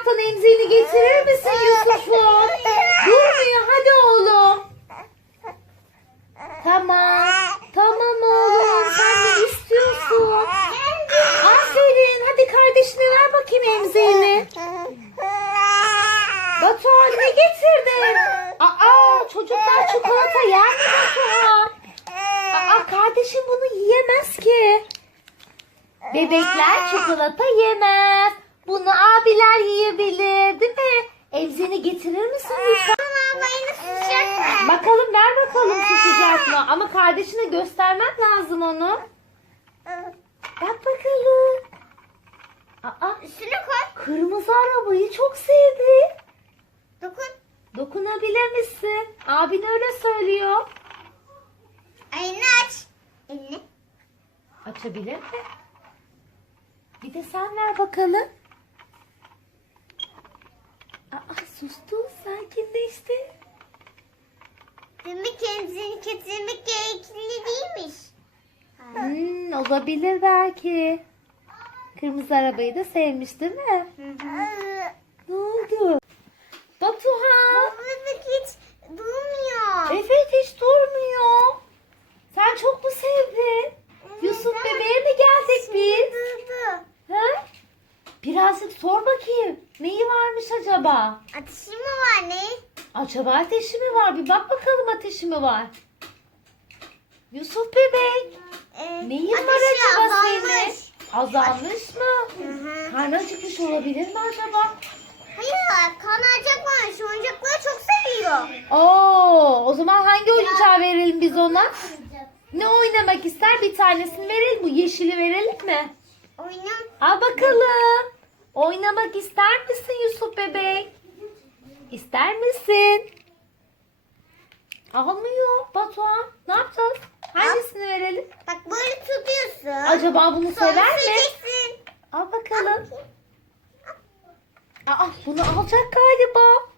sıcaktan emziğini getirir misin Yusuf'um? Durmuyor hadi oğlum. Tamam. Tamam oğlum sen ne istiyorsun? Aferin hadi kardeşine ver bakayım emziğini. Batuhan ne getirdin? Aa çocuklar çikolata yer mi Batuhan? Aa kardeşim bunu yiyemez ki. Bebekler çikolata yemez. Bunu abiler yiyebilir değil mi? Emzini getirir misin lütfen? Bakalım ver bakalım tutacak mı? Ama kardeşine göstermen lazım onu. Bak bakalım. Aa, Üstüne koy. kırmızı arabayı çok sevdi. Dokun. Dokunabilir misin? Abin öyle söylüyor. Elini aç. Elini. Açabilir mi? Bir de sen ver bakalım. Aa, sustu, sakinleşti. Demek kendisini getirmek gerekli değilmiş. Hmm, olabilir belki. Kırmızı arabayı da sevmiş değil mi? Ne oldu? Batuhan. Bebek hiç durmuyor. Evet hiç durmuyor. Sen çok mu sevdin? Yusuf bebeğe mi geldik biz? Durdu. Ha? Birazcık sor bakayım. Neyi varmış acaba? Ateşi mi var ne? Acaba ateşi mi var? Bir bak bakalım ateşi mi var? Yusuf bebek. Ee, Neyin var acaba azalmış. senin? Azalmış mı? Hı hı. Karnı acıkmış olabilir mi acaba? Hayır, kanacak var. Şu oyuncakları çok seviyor. Oo, o zaman hangi oyuncağı verelim biz ona? Ne oynamak ister? Bir tanesini verelim. Bu yeşili verelim mi? Oyunum. Al bakalım. Oynamak ister misin Yusuf bebek? İster misin? Almıyor Batuhan. Ne yapacağız? Hangisini verelim? Bak böyle tutuyorsun. Acaba bunu Sonra sever mi? süreceksin. Al bakalım. Aa, bunu alacak galiba.